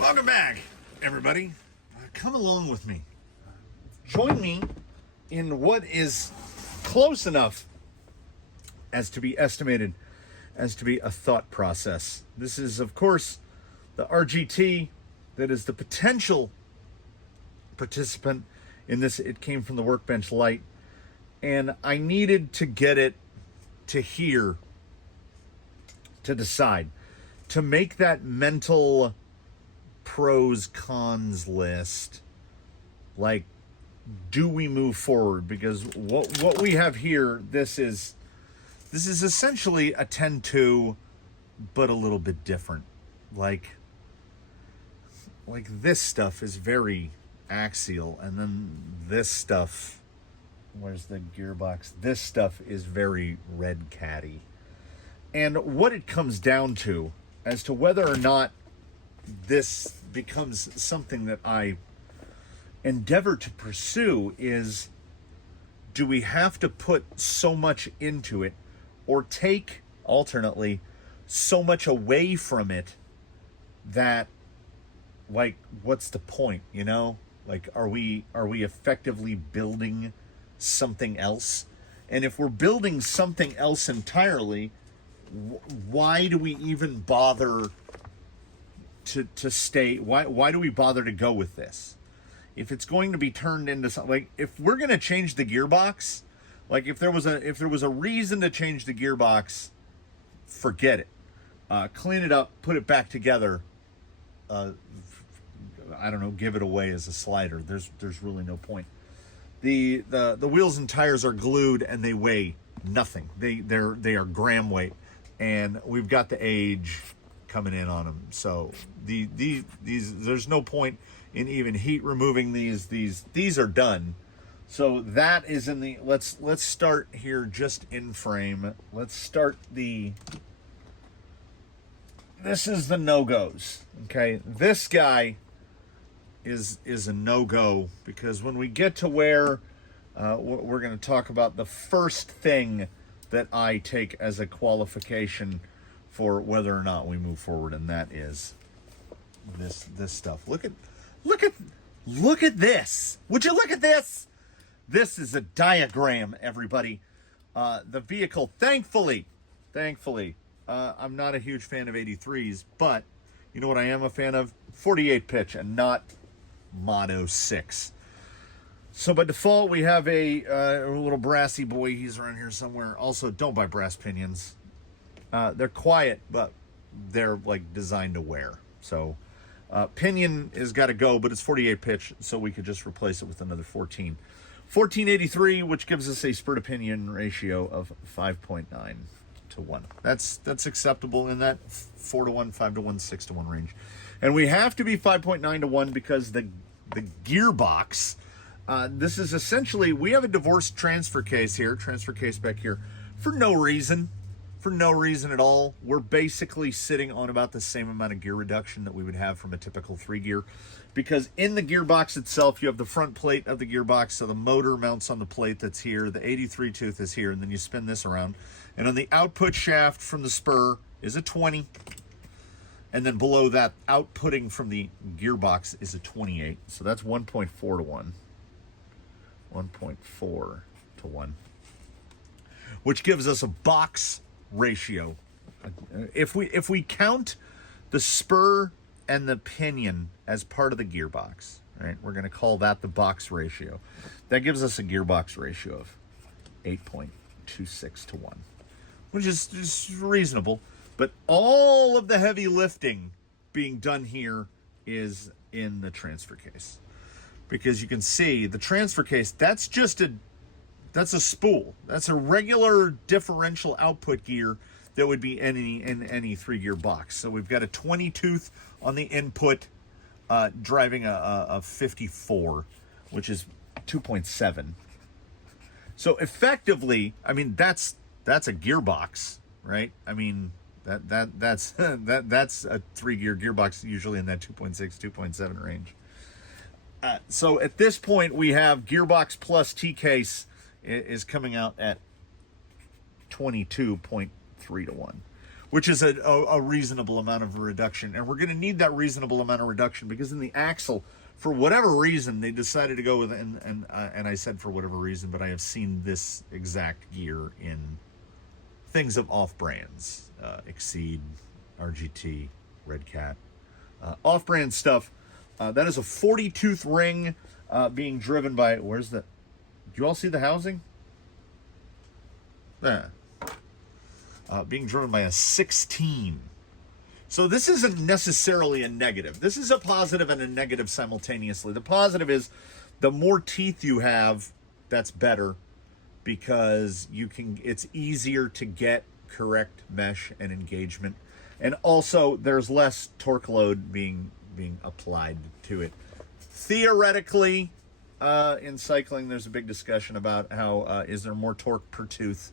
Welcome back, everybody. Come along with me. Join me in what is close enough as to be estimated as to be a thought process. This is, of course, the RGT that is the potential participant in this. It came from the Workbench LITE, and I needed to get it to here to decide, to make that mental pros cons list. Like, do we move forward? Because what we have here, this is essentially a 10-2, but a little bit different. Like this stuff is very axial, and then this stuff, where's the gearbox? This stuff is very red caddy. And what it comes down to, as to whether or not this becomes something that I endeavor to pursue, is, do we have to put so much into it, or take, alternately, so much away from it that, like, what's the point, you know? Like, are we effectively building something else? And if we're building something else entirely, why do we even bother to stay? Why do we bother to go with this? If it's going to be turned into something, like, if we're going to change the gearbox, like, if there was a reason to change the gearbox, forget it. Clean it up, put it back together. I don't know, give it away as a slider. There's really no point. The wheels and tires are glued and they weigh nothing. They are gram weight, and we've got the age coming in on them. So these there's no point in even heat removing these. These are done. So that is in the, let's start here just in frame. Let's start this is the no-goes. Okay, this guy is a no-go, because when we get to where we're going to talk about the first thing that I take as a qualification for whether or not we move forward, and that is this stuff. Look at this. Would you look at this? This is a diagram, everybody. The vehicle, thankfully, I'm not a huge fan of 83s, but you know what I am a fan of? 48 pitch, and not Moto 6. So by default, we have a little brassy boy. He's around here somewhere. Also, don't buy brass pinions. They're quiet, but they're, like, designed to wear. So pinion has got to go, but it's 48 pitch, so we could just replace it with another 14. 1483, which gives us a spur to pinion ratio of 5.9 to 1. That's acceptable in that 4 to 1, 5 to 1, 6 to 1 range. And we have to be 5.9 to 1 because the gearbox, this is essentially, we have a divorced transfer case back here, for no reason at all. We're basically sitting on about the same amount of gear reduction that we would have from a typical 3-gear, because in the gearbox itself, you have the front plate of the gearbox, so the motor mounts on the plate that's here, the 83 tooth is here, and then you spin this around, and on the output shaft from the spur is a 20, and then below that, outputting from the gearbox is a 28, so that's 1.4 to 1. 1.4 to 1, which gives us a box ratio. If we count the spur and the pinion as part of the gearbox, right, we're going to call that the box ratio. That gives us a gearbox ratio of 8.26 to 1, which is reasonable. But all of the heavy lifting being done here is in the transfer case, because you can see the transfer case, that's a spool. That's a regular differential output gear that would be in any 3-gear box. So we've got a 20 tooth on the input, driving a 54, which is 2.7. So effectively, I mean, that's a gearbox, right? I mean, that's a 3-gear gearbox, usually in that 2.6, 2.7 range. So at this point, we have gearbox plus T-case is coming out at 22.3 to 1, which is a reasonable amount of reduction. And we're going to need that reasonable amount of reduction because in the axle, for whatever reason, they decided to go with, and I said for whatever reason, but I have seen this exact gear in things of off brands, Exceed, RGT, Red Cat, off brand stuff. That is a 40-tooth ring being driven by, where's the, do you all see the housing? Being driven by a 16. So this isn't necessarily a negative. This is a positive and a negative simultaneously. The positive is the more teeth you have, that's better because it's easier to get correct mesh and engagement. And also there's less torque load being applied to it. Theoretically, in cycling, there's a big discussion about how is there more torque per tooth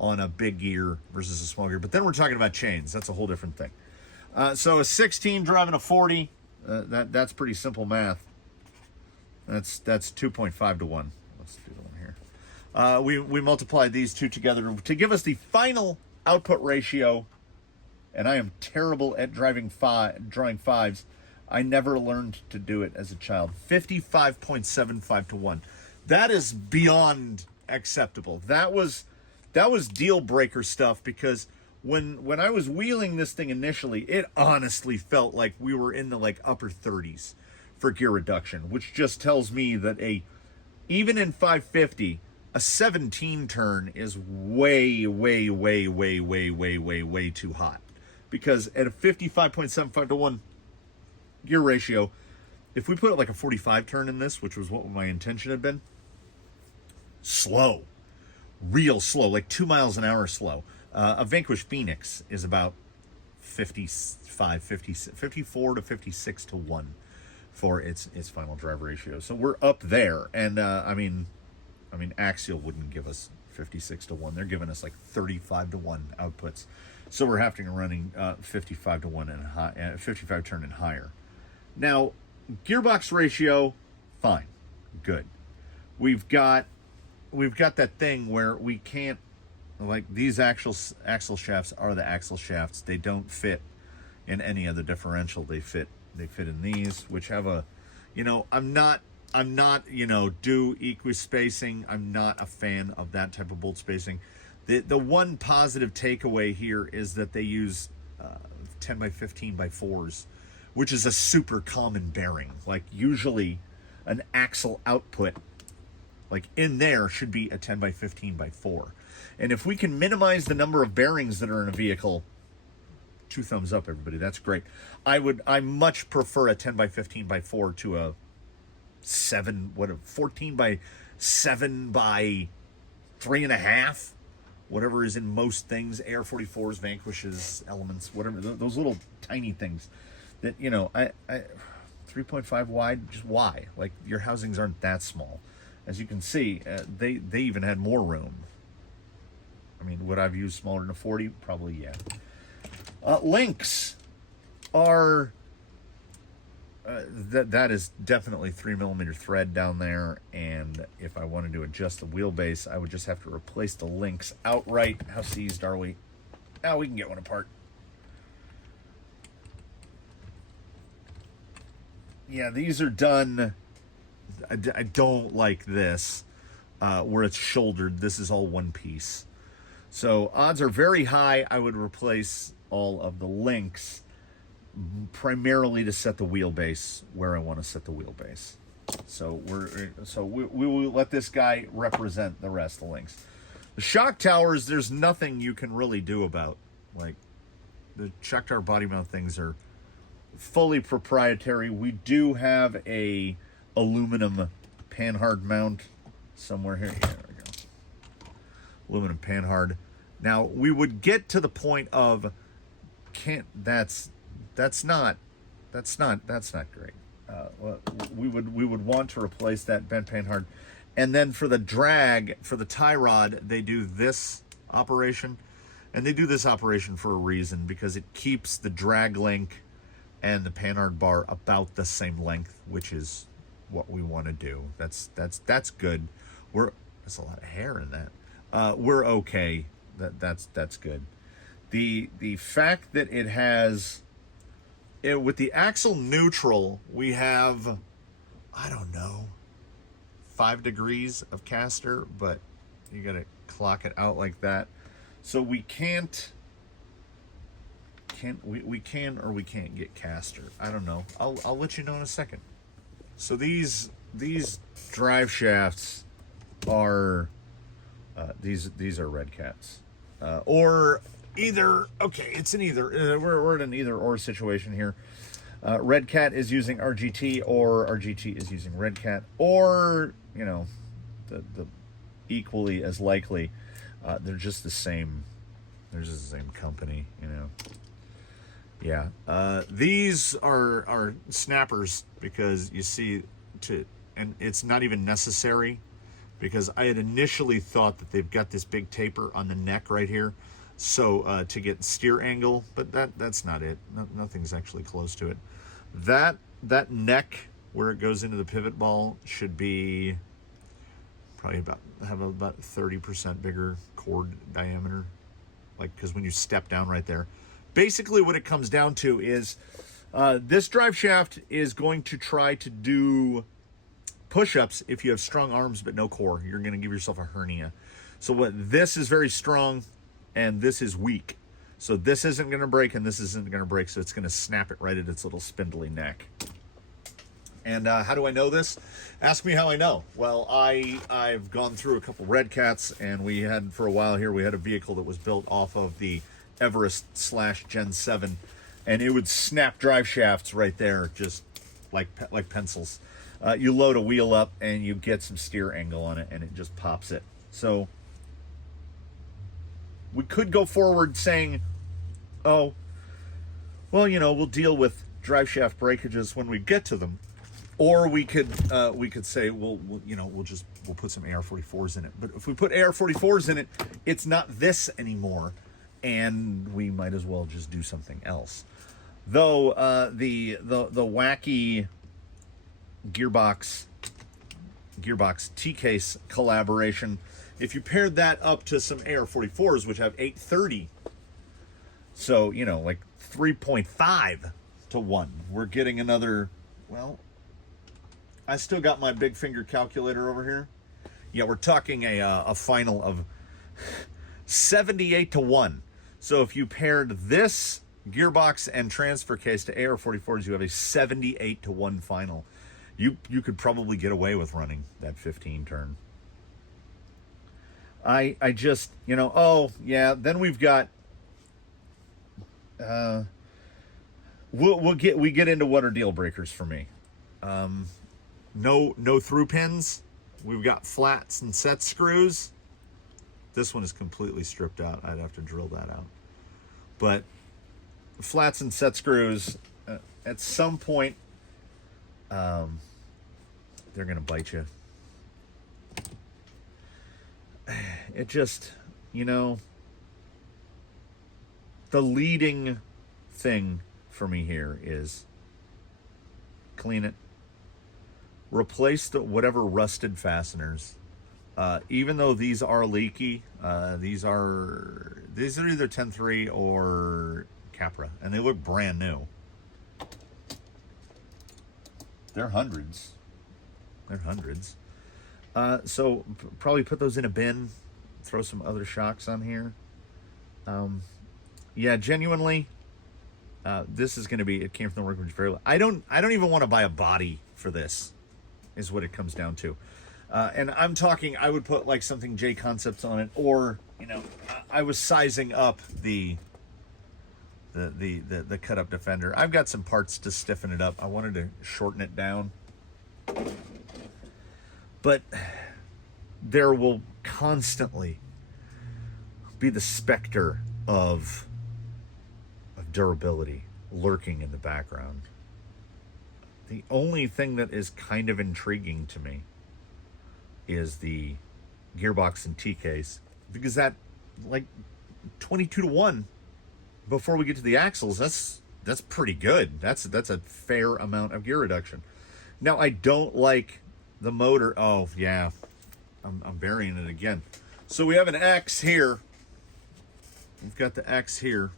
on a big gear versus a small gear. But then we're talking about chains. That's a whole different thing. So a 16 driving a 40, that's pretty simple math. That's 2.5 to 1. Let's do the one here. We multiplied these two together to give us the final output ratio. And I am terrible at drawing fives. I never learned to do it as a child. 55.75 to 1. That is beyond acceptable. That was deal breaker stuff because when I was wheeling this thing initially, it honestly felt like we were in the like upper 30s for gear reduction, which just tells me that even in 550, a 17 turn is way too hot. Because at a 55.75 to 1 gear ratio, if we put it like a 45 turn in this, which was what my intention had been, slow, real slow, like 2 miles an hour slow. A Vanquish Phoenix is about 54 to 56 to 1 for its final drive ratio. So we're up there. And I mean Axial wouldn't give us 56 to 1. They're giving us like 35 to 1 outputs. So we're having to running 55 to 1 and 55 turn and higher. Now, gearbox ratio, fine, good. We've got that thing where we can't, like, these axle shafts are the axle shafts. They don't fit in any other differential. They fit in these, which have a, I'm not do equispacing. I'm not a fan of that type of bolt spacing. The one positive takeaway here is that they use 10 by 15 by 4s, which is a super common bearing. Like usually an axle output, like in there, should be a 10 by 15 by 4. And if we can minimize the number of bearings that are in a vehicle, 2 thumbs up, everybody. That's great. I much prefer a 10 by 15 by 4 to a 14 by 7 by 3.5. Whatever is in most things, Air 44s, Vanquishes, Elements, whatever, those little tiny things that, 3.5 wide, just why? Like, your housings aren't that small. As you can see, they even had more room. I mean, would I've used smaller than a 40? Probably, yeah. Links are, that is definitely 3mm thread down there, and if I wanted to adjust the wheelbase, I would just have to replace the links outright. How seized are we? Oh, we can get one apart. Yeah, these are done. I don't like this, where it's shouldered. This is all one piece. So odds are very high I would replace all of the links, primarily to set the wheelbase where I want to set the wheelbase. So we will let this guy represent the rest of the links. The shock towers, there's nothing you can really do about. Like, the shock tower body mount things are fully proprietary. We do have a aluminum panhard mount somewhere here. Yeah, there we go. Aluminum panhard. Now we would get to the point of that's not great. We would want to replace that bent panhard, and then for the drag, for the tie rod, they do this operation, and they do this operation for a reason, because it keeps the drag link and the panhard bar about the same length, which is what we want to do. That's good. There's a lot of hair in that. We're okay. That's good. The fact that it has, with the axle neutral, we have, I don't know, 5 degrees of caster, but you got to clock it out like that. So we can't we can or we can't get caster. I don't know. I'll let you know in a second. So these drive shafts are these are Red Cats, or either. Okay, it's an either. We're in an either or situation here. Red Cat is using RGT, or RGT is using Red Cat, or you know, the equally as likely, they're just the same. They're just the same company, you know. Yeah, these are snappers because you see, and it's not even necessary, because I had initially thought that they've got this big taper on the neck right here, so to get steer angle, but that's not it. Nothing's actually close to it. That neck where it goes into the pivot ball should be probably have about 30% bigger cord diameter, like, because when you step down right there, basically what it comes down to is this drive shaft is going to try to do push-ups if you have strong arms but no core. You're going to give yourself a hernia. So this is very strong and this is weak. So this isn't going to break and this isn't going to break, so it's going to snap it right at its little spindly neck. And how do I know this? Ask me how I know. Well, I've gone through a couple Red Cats, and we had, for a while here, we had a vehicle that was built off of the Everest / Gen 7, and it would snap drive shafts right there, just like pencils. You load a wheel up, and you get some steer angle on it, and it just pops it. So we could go forward saying, oh, well, you know, we'll deal with drive shaft breakages when we get to them. Or we could say, well, you know, we'll put some AR-44s in it. But if we put AR-44s in it, it's not this anymore, and we might as well just do something else. Though the wacky Gearbox T-Case collaboration, if you paired that up to some AR-44s, which have 830, so you know, like 3.5 to 1, we're getting another, well, I still got my big finger calculator over here. Yeah, we're talking a final of 78 to 1. So if you paired this gearbox and transfer case to AR-44s, you have a 78 to 1 final. You could probably get away with running that 15 turn. I just, you know, oh yeah, then we've got we get into what are deal breakers for me. No through pins. We've got flats and set screws. This one is completely stripped out. I'd have to drill that out. But flats and set screws, at some point, they're going to bite you. It just, you know, the leading thing for me here is clean it. Replace whatever rusted fasteners. Even though these are leaky, these are either 10-3 or Capra, and they look brand new. They're hundreds. So probably put those in a bin. Throw some other shocks on here. Yeah, genuinely, this is going to be. It came from the workbench very well. I don't even want to buy a body for this. Is what it comes down to. And I'm talking, I would put like something J Concepts on it, or, you know, I was sizing up the cut up Defender. I've got some parts to stiffen it up. I wanted to shorten it down. But there will constantly be the specter of durability lurking in the background. The only thing that is kind of intriguing to me is the gearbox and T-case, because that, like, 22 to 1 before we get to the axles, that's pretty good. That's a fair amount of gear reduction. Now, I don't like the motor. Oh, yeah. I'm burying it again. So we have an X here. we've got the X here,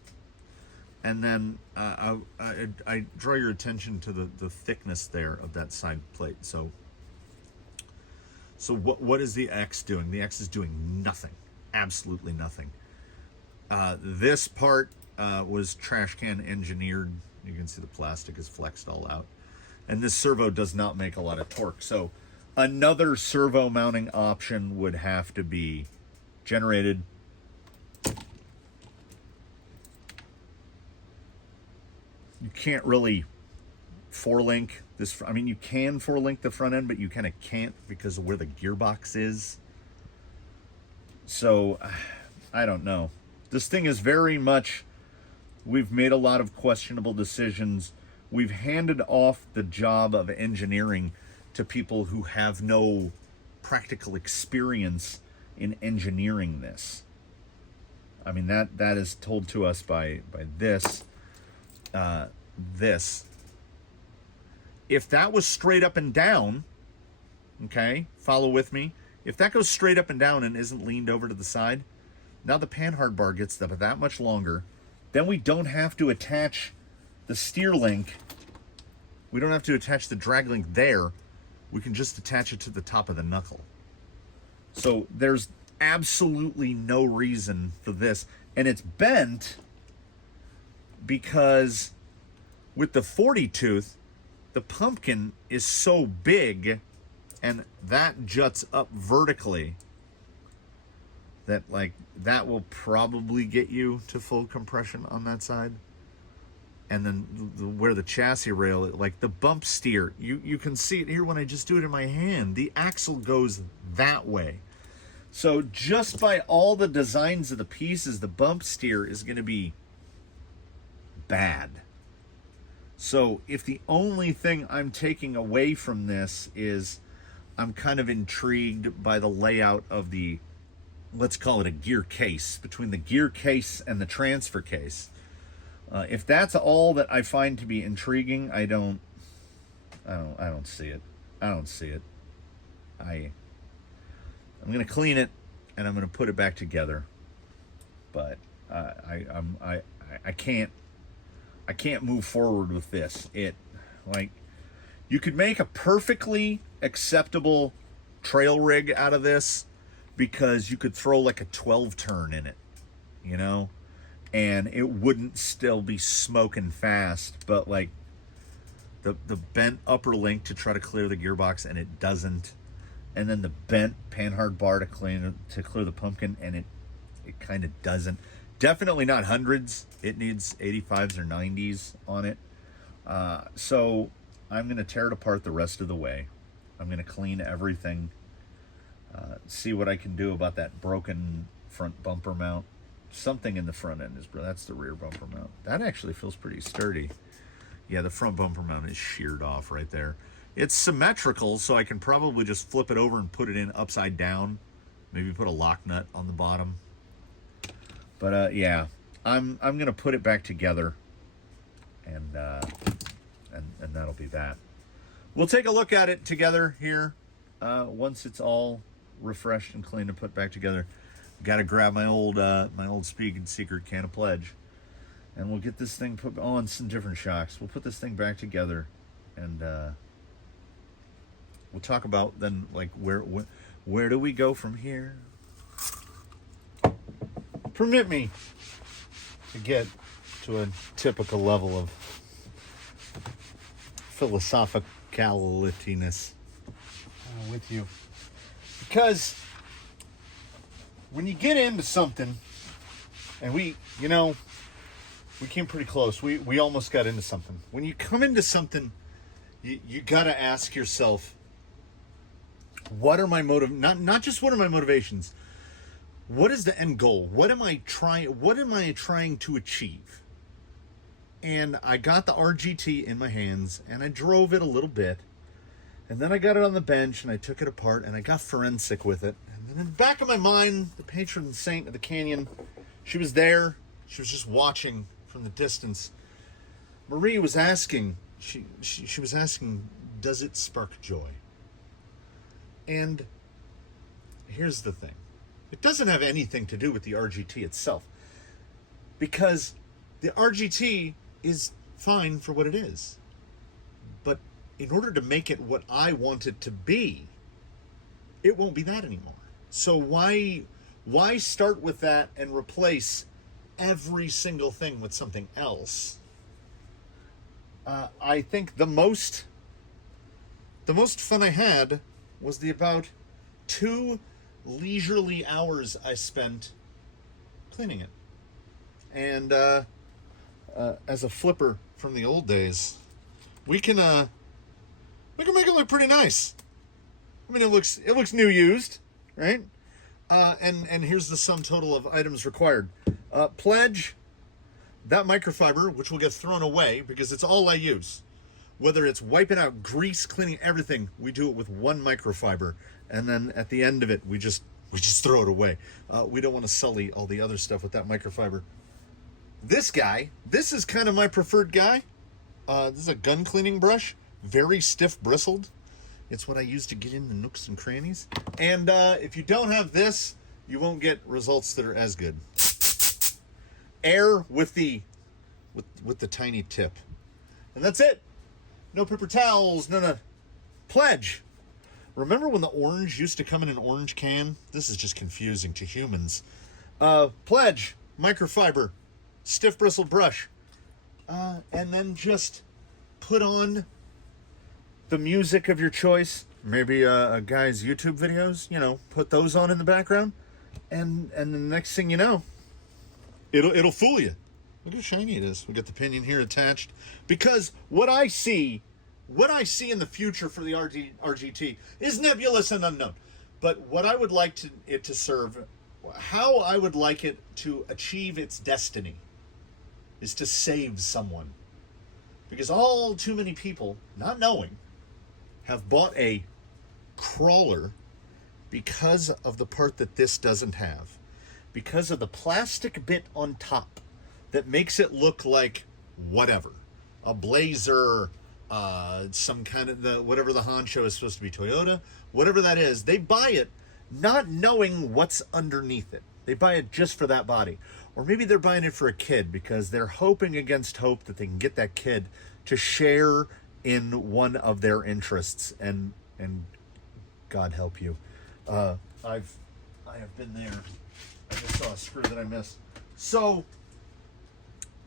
and then I draw your attention to the thickness there of that side plate. So what is the X doing? The X is doing nothing, absolutely nothing. This part was trash can engineered. You can see the plastic is flexed all out. And this servo does not make a lot of torque. So another servo mounting option would have to be generated. You can't really four-link this. I mean, you can four-link the front end, but you kind of can't because of where the gearbox is. So, I don't know. This thing is very much, we've made a lot of questionable decisions. We've handed off the job of engineering to people who have no practical experience in engineering this. I mean, that is told to us by this. This. If that was straight up and down, okay, follow with me. If that goes straight up and down and isn't leaned over to the side, now the panhard bar gets that much longer. Then we don't have to attach the steer link. We don't have to attach the drag link there. We can just attach it to the top of the knuckle. So there's absolutely no reason for this. And it's bent because with the 40 tooth, the pumpkin is so big and that juts up vertically that that will probably get you to full compression on that side. And then where the chassis rail, like the bump steer, you can see it here when I just do it in my hand. The axle goes that way. So just by all the designs of the pieces, the bump steer is going to be bad. So if the only thing I'm taking away from this is I'm kind of intrigued by the layout of the, let's call it a gear case, between the gear case and the transfer case. If that's all that I find to be intriguing, I don't see it. I don't see it. I'm gonna clean it and I'm gonna put it back together. But I can't move forward with this. You could make a perfectly acceptable trail rig out of this because you could throw like a 12 turn in it, you know? And it wouldn't still be smoking fast, but like the bent upper link to try to clear the gearbox and it doesn't, and then the bent panhard bar to clear the pumpkin and it kind of doesn't. Definitely not hundreds. It needs 85s or 90s on it. So I'm gonna tear it apart the rest of the way. I'm gonna clean everything. See what I can do about that broken front bumper mount. Something in the front end is, that's the rear bumper mount. That actually feels pretty sturdy. Yeah, the front bumper mount is sheared off right there. It's symmetrical, so I can probably just flip it over and put it in upside down. Maybe put a lock nut on the bottom. But yeah, I'm gonna put it back together, and that'll be that. We'll take a look at it together here once it's all refreshed and cleaned and put back together. Got to grab my old Speed and Secret can of Pledge, and we'll get this thing put on some different shocks. We'll put this thing back together, and we'll talk about then like where do we go from here. Permit me to get to a typical level of philosophicalityness with you, because when you get into something, and we came pretty close. We almost got into something. When you come into something, you got to ask yourself, what are my not just what are my motivations? What is the end goal? What am I trying to achieve? And I got the RGT in my hands and I drove it a little bit. And then I got it on the bench and I took it apart and I got forensic with it. And then in the back of my mind, the patron saint of the canyon, she was there. She was just watching from the distance. Marie was asking, she was asking, does it spark joy? And here's the thing. It doesn't have anything to do with the RGT itself. because the RGT is fine for what it is. But in order to make it what I want it to be, it won't be that anymore. So why start with that and replace every single thing with something else? I think the most fun I had was the about 2 leisurely hours I spent cleaning it. And as a flipper from the old days, we can make it look pretty nice. I mean, it looks new used, right? And here's the sum total of items required. Pledge, that microfiber, which will get thrown away because it's all I use. Whether it's wiping out grease, cleaning everything, we do it with one microfiber, and then at the end of it, we just throw it away. We don't want to sully all the other stuff with that microfiber. This guy, this is kind of my preferred guy. This is a gun cleaning brush, very stiff bristled. It's what I use to get in the nooks and crannies. And if you don't have this, you won't get results that are as good. Air with the tiny tip, and that's it. No paper towels, no. Pledge. Remember when the orange used to come in an orange can? This is just confusing to humans. Pledge, microfiber, stiff bristled brush, and then just put on the music of your choice. Maybe a guy's YouTube videos. Put those on in the background, and the next thing you know, it'll fool you. Look how shiny it is. We got the pinion here attached. Because what I see in the future for the RGT is nebulous and unknown. But what I would like it to serve, how I would like it to achieve its destiny, is to save someone. Because all too many people, not knowing, have bought a crawler because of the part that this doesn't have. Because of the plastic bit on top that makes it look like whatever. A Blazer, some kind of whatever the honcho is supposed to be, Toyota, whatever that is. They buy it not knowing what's underneath it. They buy it just for that body. Or maybe they're buying it for a kid because they're hoping against hope that they can get that kid to share in one of their interests. And God help you. I have been there. I just saw a screw that I missed. So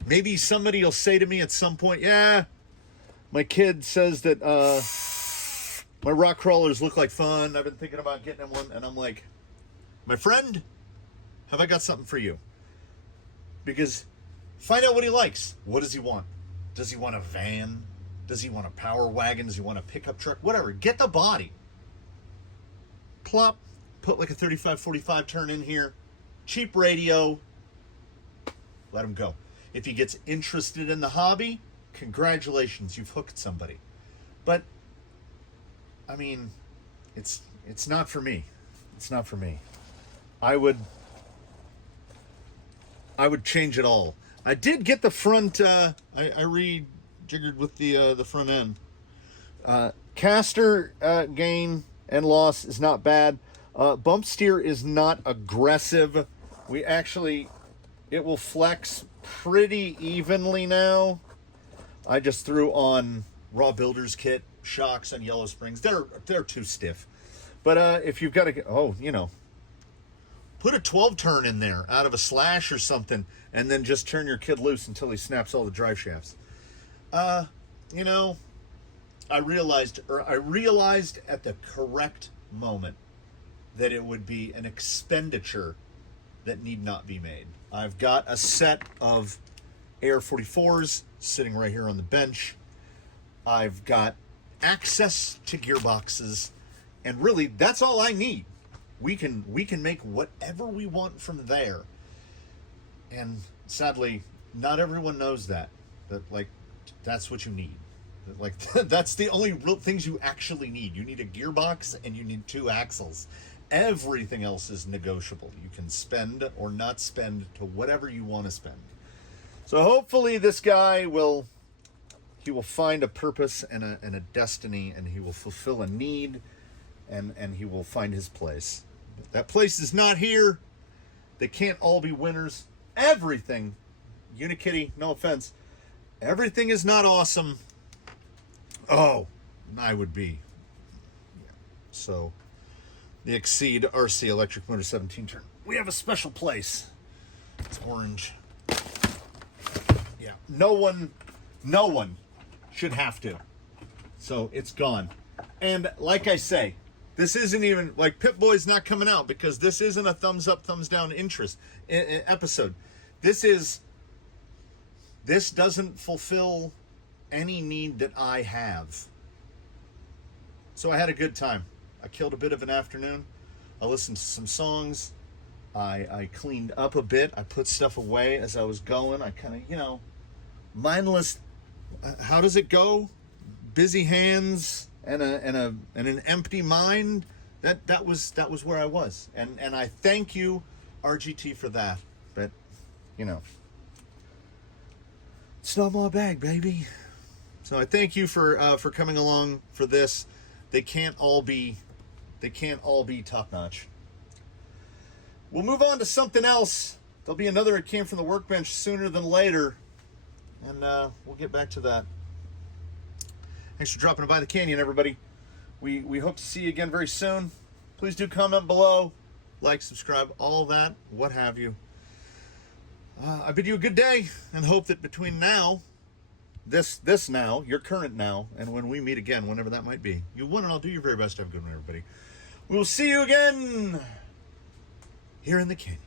maybe somebody will say to me at some point, yeah, my kid says that my rock crawlers look like fun. I've been thinking about getting him one. And I'm like, my friend, have I got something for you? Because find out what he likes. What does he want? Does he want a van? Does he want a power wagon? Does he want a pickup truck? Whatever. Get the body. Plop. Put like a 35-45 turn in here. Cheap radio. Let him go. If he gets interested in the hobby, congratulations, you've hooked somebody. But I mean, it's not for me. It's not for me. I would change it all. I did get the front. I rejiggered with the front end. Caster gain and loss is not bad. Bump steer is not aggressive. It will flex pretty evenly now. I just threw on raw builder's kit shocks and yellow springs. They're too stiff. But if you've got put a 12 turn in there out of a slash or something, and then just turn your kid loose until he snaps all the drive shafts. I realized at the correct moment that it would be an expenditure that need not be made. I've got a set of Air 44s sitting right here on the bench. I've got access to gearboxes, and really that's all I need. We can make whatever we want from there. And sadly, not everyone knows that that's what you need. That's the only real things you actually need. You need a gearbox and you need 2 axles. Everything else is negotiable. You can spend or not spend to whatever you want to spend. So hopefully this guy will find a purpose and a destiny, and he will fulfill a need, and he will find his place. That place is not here. They can't all be winners. Everything Unikitty, no offense. Everything is not awesome. Oh, I would be. Yeah. So, the Exceed RC electric motor 17 turn. We have a special place. It's orange. Yeah. No one should have to. So, it's gone. And like I say, this isn't even, like, Pip-Boy's not coming out because this isn't a thumbs up, thumbs down episode. This doesn't fulfill any need that I have. So I had a good time. I killed a bit of an afternoon. I listened to some songs. I cleaned up a bit. I put stuff away as I was going. I kind of, mindless. How does it go? Busy hands and an empty mind. That was where I was. And I thank you, RGT, for that. But it's not my bag, baby. So I thank you for coming along for this. They can't all be top notch. We'll move on to something else. There'll be another It Came From the Workbench sooner than later, and we'll get back to that. Thanks for dropping by the canyon, everybody. We hope to see you again very soon. Please do comment below, like, subscribe, all that, what have you. I bid you a good day and hope that between now, this now, your current now, and when we meet again, whenever that might be, you one and all do your very best to have a good one, everybody. We will see you again here in the canyon.